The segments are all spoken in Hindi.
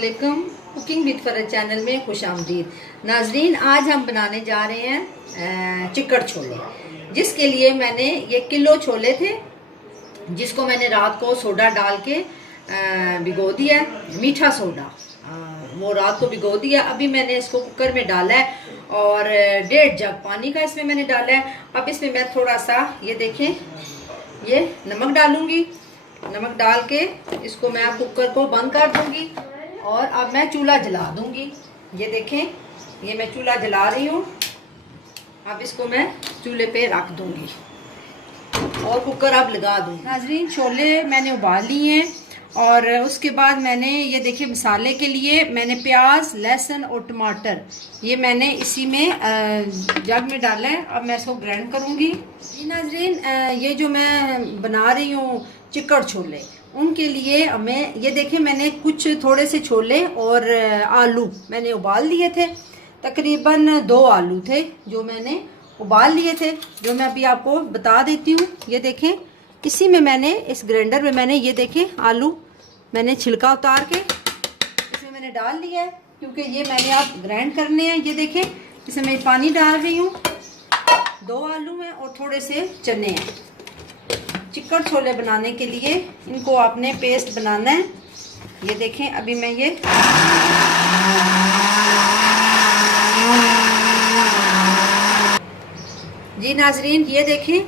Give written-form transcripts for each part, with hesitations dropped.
अस्सलामुअलैकुम। कुकिंग विद फरज चैनल में खुश आमदीद। नाजरीन, आज हम बनाने जा रहे हैं चिकड़ छोले, जिसके लिए मैंने ये किलो छोले थे, जिसको मैंने रात को सोडा डाल के भिगो दिया, मीठा सोडा वो रात को भिगो दिया। अभी मैंने इसको कुकर में डाला है और 1.5 जग पानी का इसमें मैंने डाला है। अब इसमें मैं थोड़ा सा ये देखें, ये नमक डालूंगी। नमक डाल के इसको मैं कुकर को बंद कर दूंगी और अब मैं चूल्हा जला दूंगी। ये देखें, ये मैं चूल्हा जला रही हूँ। अब इसको मैं चूल्हे पे रख दूंगी और कुकर अब लगा दूंगी। नाजरीन, छोले मैंने उबाल लिए हैं और उसके बाद मैंने ये देखिए मसाले के लिए मैंने प्याज, लहसुन और टमाटर ये मैंने इसी में जग में डाला है। अब मैं इसको ग्राइंड करूँगी। नाजरीन, ये जो मैं बना रही हूँ चिकड़ छोले, उनके लिए हमें ये देखिए मैंने कुछ थोड़े से छोले और आलू मैंने उबाल लिए थे। तकरीबन 2 आलू थे जो मैंने उबाल लिए थे, जो मैं अभी आपको बता देती हूँ। ये देखें, इसी में मैंने इस ग्राइंडर में मैंने ये देखें आलू मैंने छिलका उतार के इसमें मैंने डाल लिया है, क्योंकि ये मैंने आप ग्राइंड करने हैं। ये देखें, इसमें मैं पानी डाल रही हूँ। 2 आलू हैं और थोड़े से चने हैं। चिकड़ छोले बनाने के लिए इनको आपने पेस्ट बनाना है। ये देखें, अभी मैं ये जी नाजरीन, ये देखें,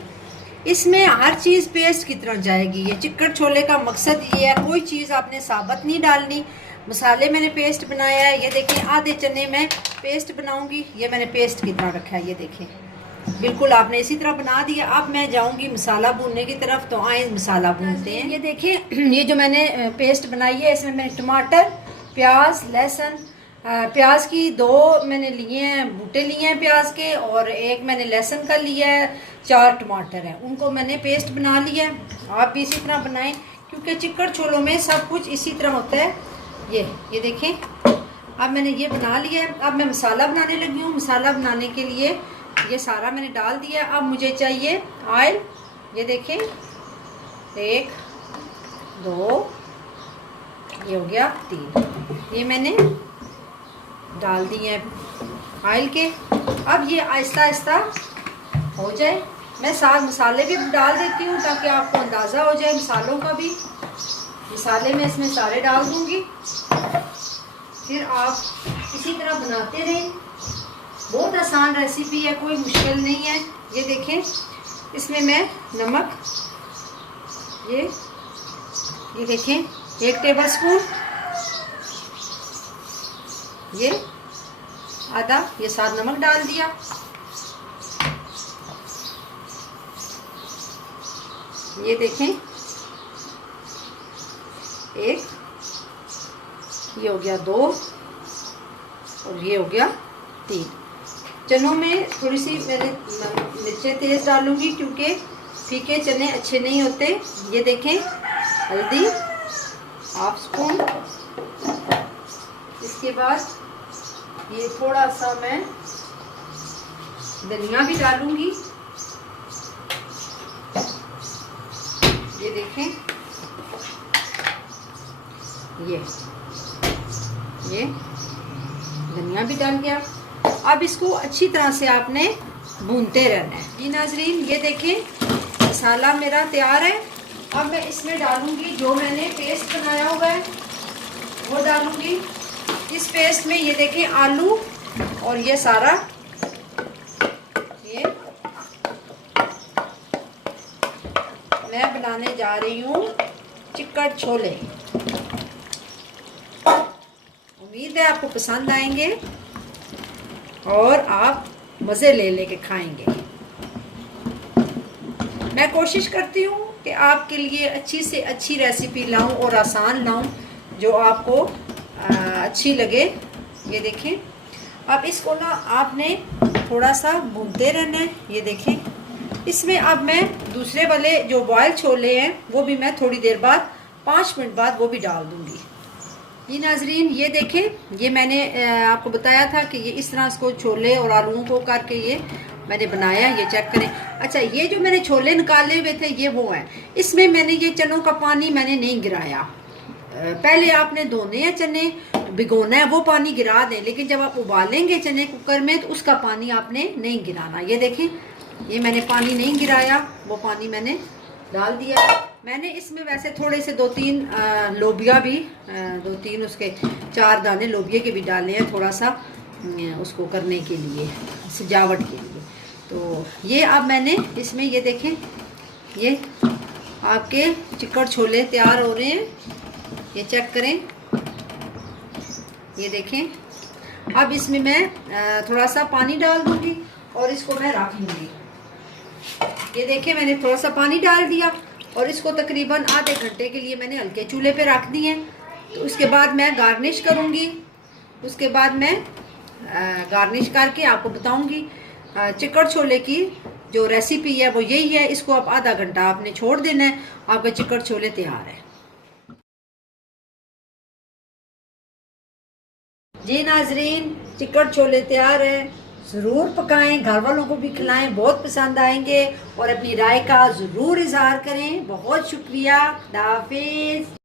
इसमें हर चीज़ पेस्ट की तरह जाएगी। ये चिकड़ छोले का मकसद ये है, कोई चीज़ आपने साबुत नहीं डालनी। मसाले मैंने पेस्ट बनाया है। ये देखें, आधे चने मैं पेस्ट बनाऊंगी। ये मैंने पेस्ट की तरह रखा है। ये देखें, बिल्कुल आपने इसी तरह बना दिया। अब मैं जाऊंगी मसाला भूनने की तरफ, तो आए मसाला भूनते हैं। ये देखें, ये जो मैंने पेस्ट बनाई है, इसमें मैंने टमाटर, प्याज, लहसुन, प्याज की 2 मैंने लिए हैं, बूटे लिए हैं प्याज के, और 1 मैंने लहसुन का लिया है, 4 टमाटर हैं, उनको मैंने पेस्ट बना लिया है। आप भी इसी तरह बनाएं, क्योंकि चिकड़ छोलों में सब कुछ इसी तरह होता है। ये देखें, अब मैंने ये बना लिया है। अब मैं मसाला बनाने लगी हूँ। मसाला बनाने के लिए ये सारा मैंने डाल दिया। अब मुझे चाहिए ऑयल। ये देखें, 1 2 ये हो गया 3, ये मैंने डाल दिए हैं ऑयल के। अब ये आहिस्ता आहिस्ता हो जाए। मैं साथ मसाले भी डाल देती हूँ ताकि आपको अंदाज़ा हो जाए मसालों का भी। मसाले मैं इसमें सारे डाल दूँगी, फिर आप इसी तरह बनाते रहें। बहुत आसान रेसिपी है, कोई मुश्किल नहीं है। ये देखें, इसमें मैं नमक ये देखें 1 टेबल स्पून, ये आधा ये साथ नमक डाल दिया। ये देखें, 1 ये हो गया 2 और ये हो गया 3। चनों में थोड़ी सी मैंने मिर्चें तेज़ डालूंगी, क्योंकि फीके चने अच्छे नहीं होते। ये देखें, हल्दी 1/2 स्पून। इसके बाद ये थोड़ा सा मैं धनिया भी डालूंगी। ये देखें, ये धनिया भी डाल गया। अब इसको अच्छी तरह से आपने भूनते रहना है। जी नाजरीन, ये देखें मसाला मेरा तैयार है। अब मैं इसमें डालूंगी जो मैंने पेस्ट बनाया हुआ है, वो डालूंगी इस पेस्ट में। ये देखें, आलू और ये सारा ये मैं बनाने जा रही हूँ चिकड़ छोले। उम्मीद है आपको पसंद आएंगे और आप मज़े ले लेके खाएंगे। मैं कोशिश करती हूँ कि आपके लिए अच्छी से अच्छी रेसिपी लाऊं और आसान लाऊं, जो आपको अच्छी लगे। ये देखें, अब इसको ना आपने थोड़ा सा भूनते रहना है। ये देखें, इसमें अब मैं दूसरे वाले जो बॉयल छोले हैं वो भी मैं थोड़ी देर बाद 5 मिनट बाद वो भी डाल दूँगी। जी नाजरीन, ये देखें, ये मैंने आपको बताया था कि ये इस तरह इसको छोले और आलूओं को करके ये मैंने बनाया। ये चेक करें। अच्छा, ये जो मैंने छोले निकाले हुए थे ये वो हैं। इसमें मैंने ये चनों का पानी मैंने नहीं गिराया, पहले आपने धोने हैं चने, भिगोना है, वो पानी गिरा दें, लेकिन जब आप उबालेंगे चने कुकर में तो उसका पानी आपने नहीं गिराना। ये देखें, ये मैंने पानी नहीं गिराया, वो पानी मैंने डाल दिया। मैंने इसमें वैसे थोड़े से 2-3 लोबिया भी 2-3 उसके 4 दाने लोबिया के भी डाले हैं, थोड़ा सा उसको करने के लिए, सजावट के लिए। तो ये अब मैंने इसमें, ये देखें, ये आपके चिकड़ छोले तैयार हो रहे हैं, ये चेक करें, ये देखें। अब इसमें मैं थोड़ा सा पानी डाल दूंगी और इसको मैं रख लूँगी। ये देखें, मैंने थोड़ा सा पानी डाल दिया और इसको तकरीबन आधे घंटे के लिए मैंने हल्के चूल्हे पे रख दिए। तो उसके बाद मैं गार्निश करूँगी, उसके बाद मैं गार्निश करके आपको बताऊँगी। चिकड़ छोले की जो रेसिपी है वो यही है। इसको आप आधा घंटा आपने छोड़ देना है, आपके चिकड़ छोले तैयार है। जी नाजरीन, चिकड़ छोले तैयार है, ज़रूर पकाएं, घर वालों को भी खिलाएं, बहुत पसंद आएंगे। और अपनी राय का ज़रूर इजहार करें। बहुत शुक्रिया, खुदा हाफिज़।